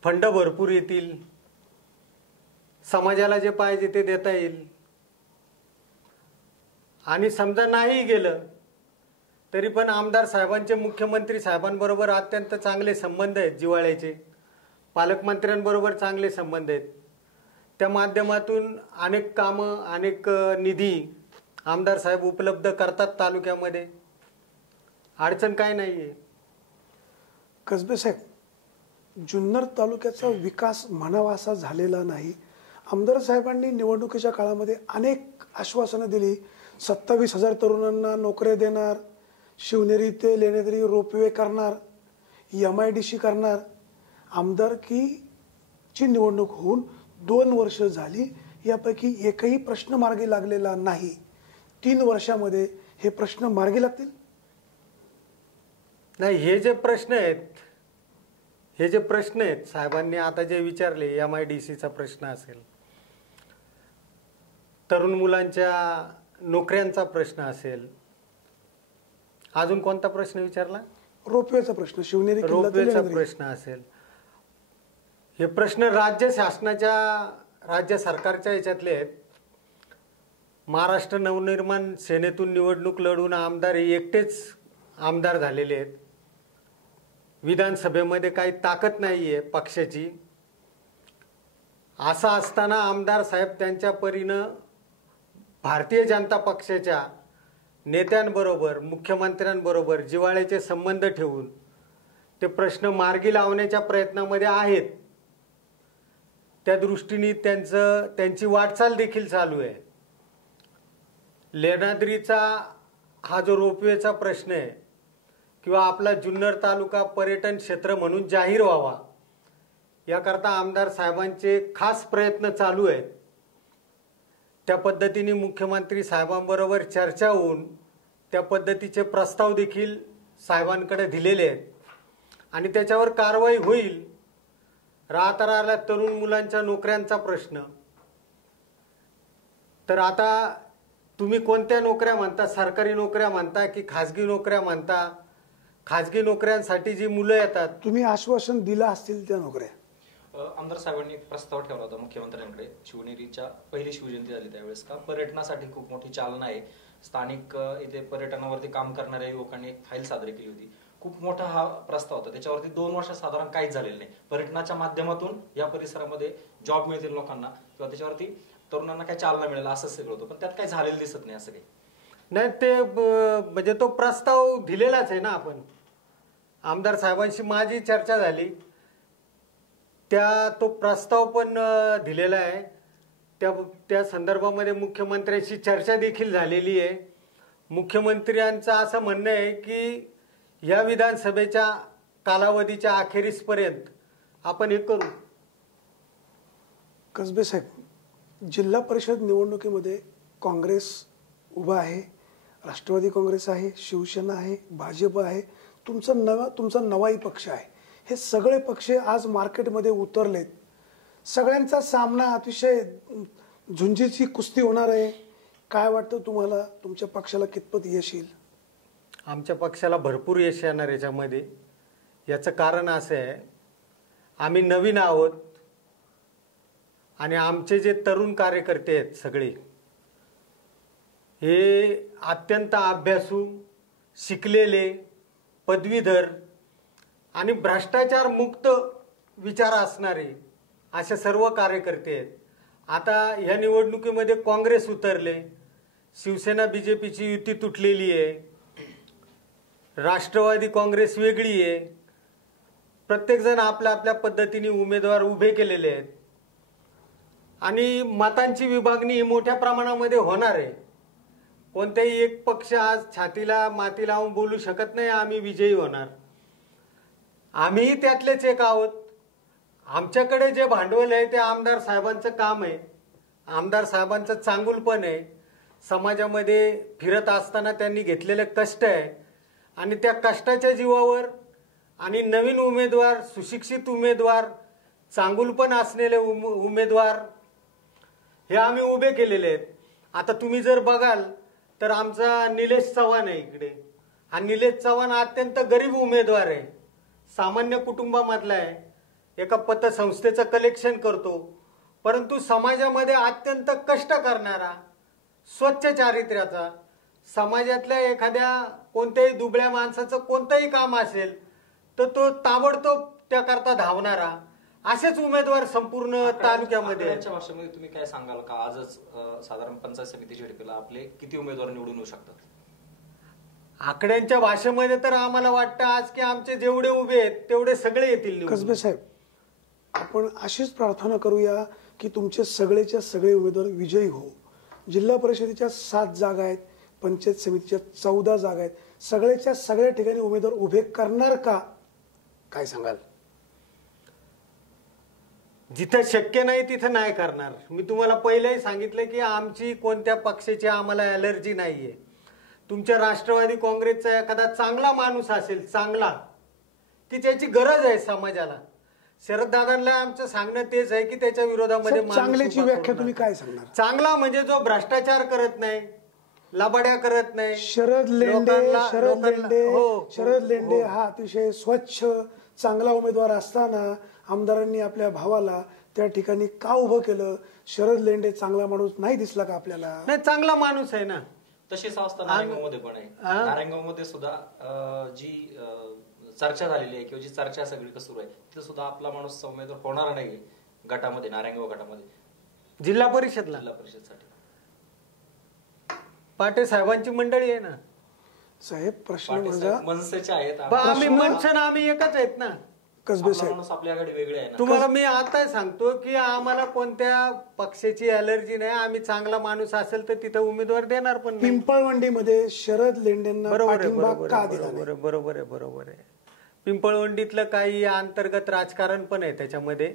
फंड भरपूर येतील, समाजाला जे पाहिजे ते देता येईल. आणि समजा नाही गेलं तरी पण आमदार साहेबांचे मुख्यमंत्री साहेबांबरोबर अत्यंत चांगले संबंध आहेत, जिव्हाळ्याचे. पालकमंत्र्यांबरोबर चांगले संबंध आहेत. त्या माध्यमातून अनेक कामं, अनेक निधी आमदार साहेब उपलब्ध करतात तालुक्यामध्ये. अडचण काय नाहीये. कसबे साहेब, जुन्नर तालुक्याचा विकास म्हणावा असा झालेला नाही. आमदार साहेबांनी निवडणुकीच्या काळामध्ये अनेक आश्वासनं दिली. 27,000 तरुणांना नोकऱ्या देणार, शिवनेरी ते लेणेद्री रोपवे करणार, MIDC करणार. आमदारकीची निवडणूक होऊन 2 वर्ष झाली, यापैकी एकही प्रश्न मार्गी लागलेला नाही. 3 वर्षामध्ये हे प्रश्न मार्गी लागतील? नाही, हे जे प्रश्न आहेत साहेबांनी आता जे विचारले, MIDCचा प्रश्न असेल, तरुण मुलांच्या नोकऱ्यांचा प्रश्न असेल, अजून कोणता प्रश्न विचारला? रोपवेचा प्रश्न, शिवनेरी रोपवेचा प्रश्न असेल. हे प्रश्न राज्य सरकारच्या याच्यातले आहेत. महाराष्ट्र नवनिर्माण सेनेतून निवडणूक लढून आमदार हे एकटेच आमदार झालेले आहेत. विधानसभेमध्ये काही ताकद नाही आहे पक्षाची. असं असताना आमदार साहेब त्यांच्या परीनं भारतीय जनता पक्षाच्या नेत्यांबरोबर, मुख्यमंत्र्यांबरोबर जिव्हाळ्याचे संबंध ठेवून ते प्रश्न मार्गी लावण्याच्या प्रयत्नामध्ये आहेत. त्या दृष्टीने त्यांची वाटचाल देखील चालू आहे. लेण्याद्रीचा हा जो रोपवेचा प्रश्न आहे किंवा आपला जुन्नर तालुका पर्यटन क्षेत्र म्हणून जाहीर व्हावा याकरता आमदार साहेबांचे खास प्रयत्न चालू आहेत. त्या पद्धतीने मुख्यमंत्री साहेबांबरोबर चर्चा होऊन त्या पद्धतीचे प्रस्ताव देखील साहेबांकडे दिलेले आहेत आणि त्याच्यावर कारवाई होईल. राहत्या तरुण मुलांच्या नोकऱ्यांचा प्रश्न, तर आता तुम्ही कोणत्या नोकऱ्या म्हणता, सरकारी नोकऱ्या म्हणता की खाजगी नोकऱ्या म्हणता? खाजगी नोकऱ्यांसाठी जी मुलं येतात, तुम्ही आश्वासन दिलं असतील त्या नोकऱ्या. आमदार साहेबांनी एक प्रस्ताव ठेवला होता मुख्यमंत्र्यांकडे. शिवनेरीच्या पहिली शिवजयंती झाली त्यावेळेस का पर्यटनासाठी खूप मोठी चालना आहे. स्थानिक इथे पर्यटनावरती काम करणाऱ्या युवकांनी एक फाईल सादर केली होती. खूप मोठा हा प्रस्ताव होता. त्याच्यावरती 2 वर्ष साधारण काहीच झालेलं नाही. पर्यटनाच्या माध्यमातून या परिसरामध्ये जॉब मिळतील लोकांना किंवा त्याच्यावरती तरुणांना काही चालना मिळेल असं सगळं होतं, पण त्यात काही झालेलं दिसत नाही. असं काही नाही. ते म्हणजे तो प्रस्ताव दिलेलाच आहे ना. आपण आमदार साहेबांशी माझी चर्चा झाली, तो प्रस्ताव पण दिलेला आहे. त्या संदर्भामध्ये मुख्यमंत्र्यांशी चर्चा देखील झालेली आहे. मुख्यमंत्र्यांचं असं म्हणणं आहे की या विधानसभेच्या कालावधीच्या अखेरीसपर्यंत आपण हे करू. कसबे साहेब, जिल्हा परिषद निवडणुकीमध्ये काँग्रेस उभा आहे, राष्ट्रवादी काँग्रेस आहे, शिवसेना आहे, भाजप आहे, तुमचा नवाई पक्ष आहे. हे सगळे पक्ष आज मार्केटमध्ये उतरलेत. सगळ्यांचा सामना अतिशय झुंजीची कुस्ती होणार आहे. काय वाटतं तुम्हाला, तुमच्या पक्षाला कितपत यश येईल? आमच्या पक्षाला भरपूर यश येणार याच्यामध्ये. याचं कारण असं आहे, आम्ही नवीन आहोत आणि आमचे जे तरुण कार्यकर्ते आहेत सगळे हे अत्यंत अभ्यासू, शिकलेले, पदवीधर आणि भ्रष्टाचार मुक्त विचार असणारे असे सर्व कार्यकर्ते आहेत. आता ह्या निवडणुकीमध्ये काँग्रेस उतरले, शिवसेना बीजेपीची युती तुटलेली आहे, राष्ट्रवादी काँग्रेस वेगळी आहे. प्रत्येकजण आपल्या आपल्या पद्धतीने उमेदवार उभे केलेले आहेत आणि मतांची विभागणी ही मोठ्या प्रमाणामध्ये होणार आहे. कोणताही एक पक्ष आज छातीला माती लावून बोलू शकत नाही आम्ही विजयी होणार. आम्हीही त्यातलेच एक आहोत. आमच्याकडे जे भांडवल आहे ते आमदार साहेबांचं काम आहे, आमदार साहेबांचं चांगुलपण आहे. समाजामध्ये फिरत असताना त्यांनी घेतलेले कष्ट आहे आणि त्या कष्टाच्या जीवावर आणि नवीन उमेदवार, सुशिक्षित उमेदवार, चांगुलपण असलेले उमेदवार हे आम्ही उभे केलेले आहेत. आता तुम्ही जर बघाल तर आमचा निलेश चव्हाण आहे इकडे. हा निलेश चव्हाण अत्यंत गरीब उमेदवार आहे, सामान्य कुटुंबामधला आहे, एका पतसंस्थेचं कलेक्शन करतो, परंतु समाजामध्ये अत्यंत कष्ट करणारा, स्वच्छ चारित्र्याचा, समाजातल्या एखाद्या कोणत्याही दुबळ्या माणसाचं कोणतंही काम असेल तर तो ताबडतोब त्याकरता धावणारा असेच उमेदवार संपूर्ण तालुक्यामध्ये. भाषेमध्ये तुम्ही काय सांगाल का, आजच साधारण पंचायत समितीच्या झडपीला आपले किती उमेदवार निवडून येऊ शकतात? आकड्यांच्या भाषेमध्ये तर आम्हाला वाटतं आज की आमचे जेवढे उभे आहेत तेवढे सगळे येतील. कसबे साहेब, आपण अशीच प्रार्थना करूया की तुमचे सगळेच्या सगळे उमेदवार विजयी हो. जिल्हा परिषदेच्या 7 जागा आहेत, पंचायत समितीच्या 14 जागा आहेत. सगळ्याच्या सगळ्या ठिकाणी उमेदवार उभे करणार का, काय सांगाल? जिथं शक्य नाही तिथं नाही करणार. मी तुम्हाला पहिलेही सांगितलं की आमची कोणत्या पक्षाची आम्हाला ॲलर्जी नाहीये. तुमच्या राष्ट्रवादी काँग्रेसचा एखादा चांगला माणूस असेल, चांगला, की त्याची गरज आहे समाजाला, शरददादांना आमचं सांगणं तेच आहे की त्याच्या विरोधामध्ये चांगल्याची व्याख्या तुम्ही काय सांगणार? चांगला म्हणजे जो भ्रष्टाचार करत नाही, लबाड्या करत नाही. शरद लेंडे हा अतिशय स्वच्छ चांगला उमेदवार असताना आमदारांनी आपल्या भावाला त्या ठिकाणी का उभं केलं? शरद लेंडे चांगला माणूस नाही दिसला का आपल्याला? नाही, चांगला माणूस आहे ना. तशीच अवस्था नारायणगावमध्ये पण आहे. नारायणगावमध्ये सुद्धा जी चर्चा झालेली आहे किंवा जी चर्चा सगळीकडे सुरू आहे तिथे सुद्धा आपला माणूस उमेदवार होणार नाही गटामध्ये, नारायणगाव गटामध्ये, जिल्हा परिषदसाठी. पाटे साहेबांची मंडळी आहे ना साहेब. प्रश्न पाटील माझा साहेब मनसेचे आहेत. आम्ही मनसे ना, आम्ही एकच आहेत ना. कसबे आपला साहेब, माणूस आपल्याकडे वेगळे आहे ना. तुम्हाला मी आता सांगतो की आम्हाला कोणत्या पक्षाची अलर्जी नाही. आम्ही चांगला माणूस असेल तर तिथं उमेदवार देणार पण नाही. पिंपळवंडीमध्ये शरद लेंडेंना पाठिंबा का दिला नाही? बरोबर आहे. पिंपळवंडीतलं काही अंतर्गत राजकारण पण आहे त्याच्यामध्ये,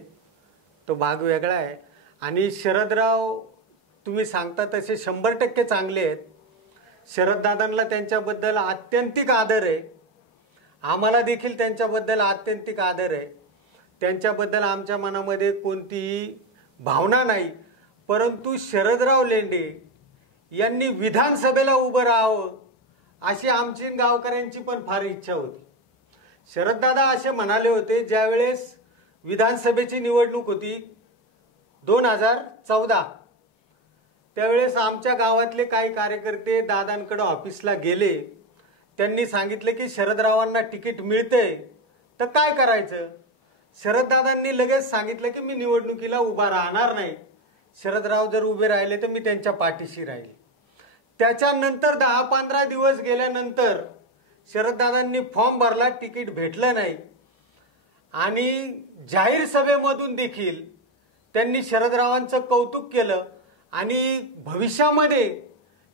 तो भाग वेगळा आहे. आणि शरदराव तुम्ही सांगता तसे 100% चांगले आहेत. शरददादांना त्यांच्याबद्दल आत्यंतिक आदर आहे. आम्हाला देखील त्यांच्याबद्दल आत्यंतिक आदर आहे. त्यांच्याबद्दल आमच्या मनामध्ये कोणतीही भावना नाही. परंतु शरदराव लेंडे यांनी विधानसभेला उभं राहावं अशी आमची गावकऱ्यांची पण फार इच्छा होती. शरददादा असे म्हणाले होते ज्यावेळेस विधानसभेची निवडणूक होती 2014, त्यावेळेस आमच्या गावातले काही कार्यकर्ते दादांकडे ऑफिसला गेले. त्यांनी सांगितलं की शरदरावांना तिकीट मिळतंय तर काय करायचं. शरददादांनी लगेच सांगितलं की मी निवडणुकीला उभा राहणार नाही. शरदराव जर उभे राहिले तर मी त्यांच्या पाठीशी राहील. त्याच्यानंतर 10-15 दिवस गेल्यानंतर शरददादांनी फॉर्म भरला, तिकीट भेटलं नाही. आणि जाहीर सभेमधून देखील त्यांनी शरदरावांचं कौतुक केलं. आणि भविष्यामध्ये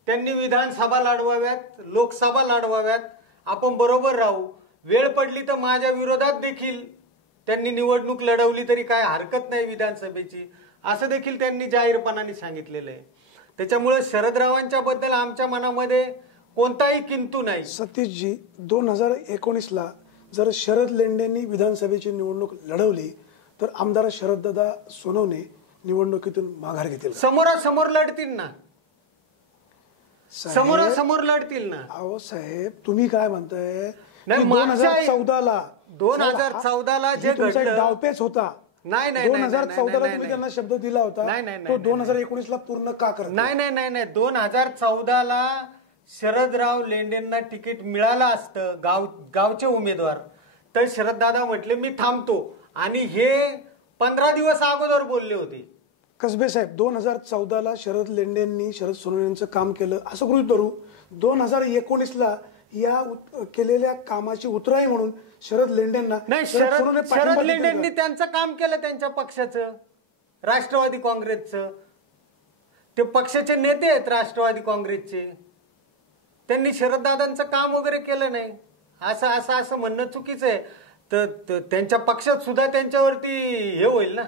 त्यांनी विधानसभा लढवाव्यात, लोकसभा लढवाव्यात, आपण बरोबर राहू, वेळ पडली तर माझ्या विरोधात देखील त्यांनी निवडणूक लढवली तरी काय हरकत नाही विधानसभेची, असं देखील त्यांनी जाहीरपणाने सांगितलेलं आहे. त्याच्यामुळे शरदरावांच्या बद्दल आमच्या मनामध्ये कोणताही किंतु नाही. सतीशजी, 2019ला जर शरद लेंडेंनी विधानसभेची निवडणूक लढवली तर आमदार शरददादा सोनवणे निवडणुकीतून माघार घेतील? समोरासमोर लढतील ना, समोरासमोर लढतील ना. अहो साहेब, तुम्ही काय म्हणताय? 2014ला 2014ला जे घडलं डावपेच होता. नाही 2014ला तुम्ही त्यांना शब्द दिला होता, तो 2019ला पूर्ण का करत नाही. 2014ला शरदराव लेंडेंना तिकीट मिळालं असतं, गावचे उमेदवार, तर शरददादा म्हटले मी थांबतो. आणि हे 15 दिवस अगोदर बोलले होते. कसबे साहेब, 2014ला शरद लेंडेंनी शरद सोनवणेंचं काम केलं असं गृहीत धरू. 2019ला या केलेल्या कामाची उतराई म्हणून शरद लेंडेंना नाही, शरद लेंडेंनी त्यांचं काम केलं, त्यांच्या पक्षाचं, राष्ट्रवादी काँग्रेसचं. ते पक्षाचे नेते आहेत राष्ट्रवादी काँग्रेसचे. त्यांनी शरददादांचं काम वगैरे केलं नाही असं म्हणणं चुकीचं आहे. तर त्यांच्या पक्षात सुद्धा त्यांच्यावरती हे होईल ना,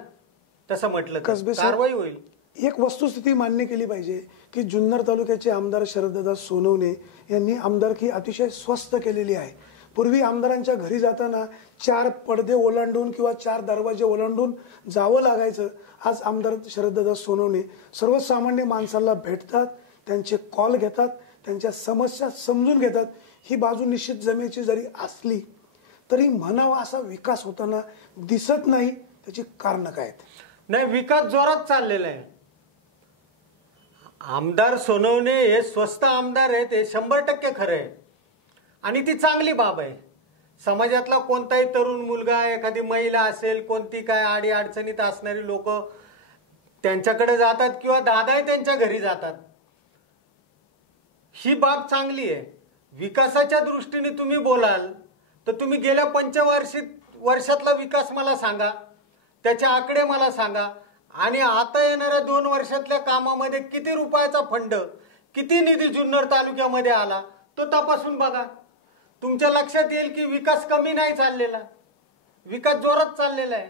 तसं म्हटलं कारवाई होईल. एक वस्तुस्थिती मान्य केली पाहिजे की जुन्नर तालुक्याचे आमदार शरददादा सोनवणे यांनी आमदारकी अतिशय स्वस्त केलेली आहे. पूर्वी आमदारांच्या घरी जाताना 4 पडदे ओलांडून किंवा 4 दरवाजे ओलांडून जावं लागायचं. आज आमदार शरददादा सोनवणे सर्वसामान्य माणसाला भेटतात, त्यांचे कॉल घेतात, त्यांच्या समस्या समजून घेतात. ही बाजू निश्चित जमेची जरी असली तरी म्हणावा असा विकास होताना दिसत नाही. त्याची कारण काय आहेत? नाही, विकास जोरात चाललेला आहे. आमदार सोनवणे हे स्वस्त आमदार आहेत, हे 100% खरं आहे. आणि ती चांगली बाब आहे. समाजातला कोणताही तरुण मुलगा, एखादी महिला असेल, कोणती काय आडी अडचणीत असणारी लोक त्यांच्याकडे जातात किंवा दादाही त्यांच्या घरी जातात. ही बाब चांगली आहे. विकासाच्या दृष्टीने तुम्ही बोलाल तर तुम्ही गेल्या 25 वर्षातला विकास मला सांगा, त्याचे आकडे मला सांगा. आणि आता येणाऱ्या 2 वर्षातल्या कामामध्ये किती रुपयाचा फंड, किती निधी जुन्नर तालुक्यामध्ये आला तो तपासून बघा. तुमच्या लक्षात येईल की विकास कमी नाही चाललेला, विकास जोरात चाललेला आहे.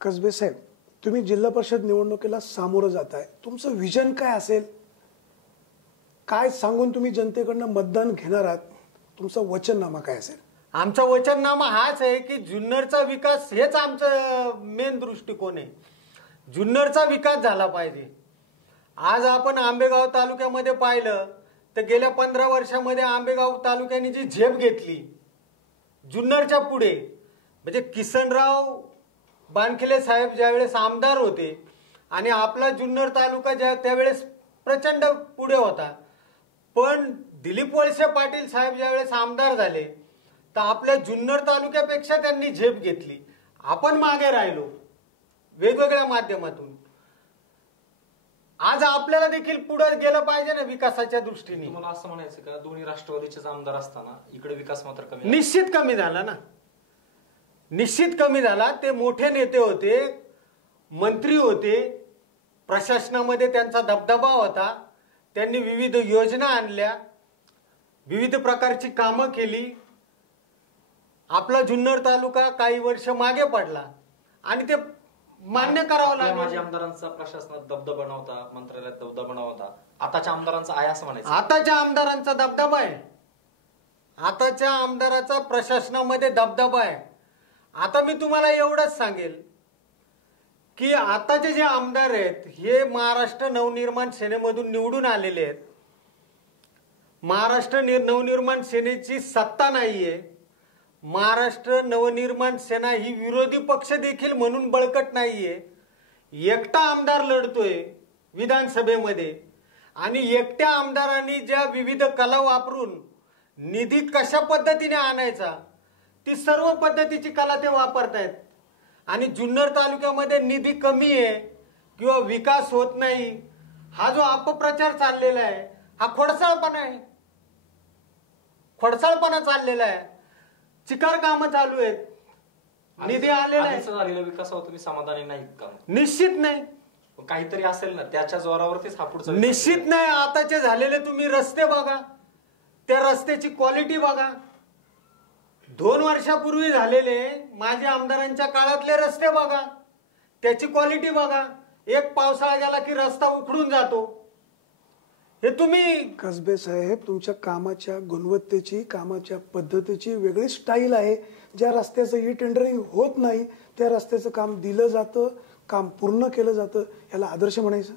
कसबे साहेब, तुम्ही जिल्हा परिषद निवडणुकीला सामोरं जाताय, तुमचं विजन काय असेल? काय सांगून तुम्ही जनतेकडनं मतदान घेणार आहात? तुमचा वचननामा काय असेल? आमचा वचननामा हाच आहे की जुन्नरचा विकास हेच आमचं मेन दृष्टिकोन आहे. जुन्नरचा विकास झाला पाहिजे. आज आपण आंबेगाव तालुक्यामध्ये पाहिलं तर गेल्या 15 वर्षामध्ये आंबेगाव तालुक्याने जी झेप घेतली जुन्नरच्या पुढे, म्हणजे किसनराव बानखेले साहेब ज्यावेळेस आमदार होते आणि आपला जुन्नर तालुका त्यावेळेस प्रचंड पुढे होता, पण दिलीप वळसे पाटील साहेब ज्यावेळेस आमदार झाले तर आपल्या जुन्नर तालुक्यापेक्षा त्यांनी झेप घेतली. आपण मागे राहिलो वेगवेगळ्या माध्यमातून. आज आपल्याला देखील पुढे गेलं पाहिजे ना विकासाच्या दृष्टीने. तुम्हाला असं म्हणायचं का दोन्ही राष्ट्रवादीचे आमदार असताना इकडे विकास मात्र कमी? निश्चित कमी झाला ना, निश्चित कमी झाला. ते मोठे नेते होते, मंत्री होते, प्रशासनामध्ये त्यांचा दबदबा होता, त्यांनी विविध योजना आणल्या, विविध प्रकारची कामं केली. आपला जुन्नर तालुका काही वर्ष मागे पडला आणि ते मान्य करावं लागलं. माझ्या आमदारांचा प्रशासनात दबदबा नव्हता, मंत्रालयात दबदबा नव्हता. आताच्या आमदारांचा आहे असं म्हणायचं? आताच्या आमदारांचा दबदबा आहे, आताच्या आमदाराचा प्रशासनामध्ये दबदबा आहे. आता मी तुम्हाला एवढंच सांगेल की आताचे जे आमदार आहेत हे महाराष्ट्र नवनिर्माण सेनेमधून निवडून आलेले आहेत. महाराष्ट्र नवनिर्माण सेनेची सत्ता नाहीये. महाराष्ट्र नवनिर्माण सेना ही विरोधी पक्ष देखील म्हणून बळकट नाहीये. एकटा आमदार लढतोय विधानसभेमध्ये आणि एकट्या आमदारांनी ज्या विविध कला वापरून निधी कशा पद्धतीने आणायचा ती सर्व पद्धतीची कला ते वापरतायत. आणि जुन्नर तालुक्यामध्ये निधी कमी आहे किंवा विकास होत नाही हा जो अपप्रचार चाललेला आहे हा खोडसाळपणा आहे. खोडसाळपणा चाललेला आहे. चिकार कामं चालू आहेत, निधी आलेला आहे. झालेला विकासावर तुम्ही समाधानी नाहीत का? निश्चित नाही. काहीतरी असेल ना त्याच्या जोरावरतीच हा पुढचा? निश्चित नाही. आताचे झालेले तुम्ही रस्ते बघा, त्या रस्त्याची क्वालिटी बघा. 2 वर्षापूर्वी झालेले माझ्या आमदारांच्या काळातले रस्ते बघा, त्याची क्वालिटी बघा. एक पावसाळा गेला की रस्ता उखडून जातो. हे तुम्ही कसबे साहेब तुमच्या कामाच्या गुणवत्तेची, कामाच्या पद्धतीची वेगळी स्टाईल आहे. ज्या रस्त्याचं ई टेंडरिंग होत नाही त्या रस्त्याचं काम दिलं जातं, काम पूर्ण केलं जातं, याला आदर्श म्हणायचं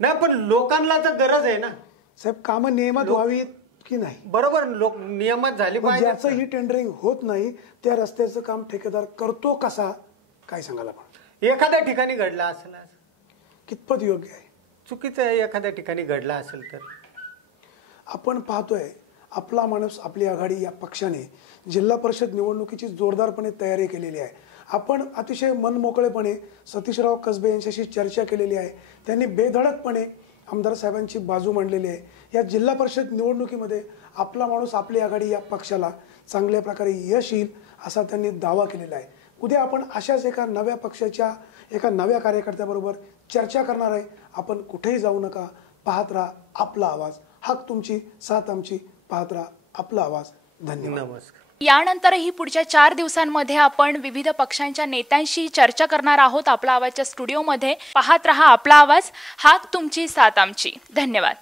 नाही. पण लोकांना तर गरज आहे ना साहेब, कामं नियमात व्हावीत की नाही? बरोबर, लोक नियमात झाली पाहिजे. ज्याचं ई टेंडरिंग होत नाही त्या रस्त्याचं काम ठेकेदार करतो कसा, काय सांगाल आपण? एखाद्या ठिकाणी घडला असेल, कितपत योग्य आहे? चुकीचं आहे. एखाद्या ठिकाणी घडला असेल तर आपण पाहतोय आपला माणूस आपली आघाडी या पक्षाने जिल्हा परिषद निवडणुकीची जोरदारपणे तयारी केलेली आहे. आपण अतिशय मनमोकळेपणे सतीशराव कसबे यांच्याशी चर्चा केलेली आहे. त्यांनी बेधडकपणे आमदार साहेबांची बाजू मांडलेली आहे. या जिल्हा परिषद निवडणुकीमध्ये आपला माणूस आपली आघाडी या पक्षाला चांगल्या प्रकारे यश येईल असा त्यांनी दावा केलेला आहे. उद्या आपण अशाच एका नव्या पक्षाच्या एका नव्या कार्यकर्त्याबरोबर चर्चा करणार आहे. आपण कुठेही जाऊ नका, पाहत राहा आपला आवाज. हक तुमची, साथ आमची. पाहत राहा आपला आवाज. धन्यवाद. नमस्कार. यानंतरही पुढच्या 4 दिवसांमध्ये आपण विविध पक्षांच्या नेत्यांशी चर्चा करणार आहोत आपला आवाजच्या स्टुडिओमध्ये. पाहत रहा आपला आवाज, हाक तुमची, साथ आमची. धन्यवाद.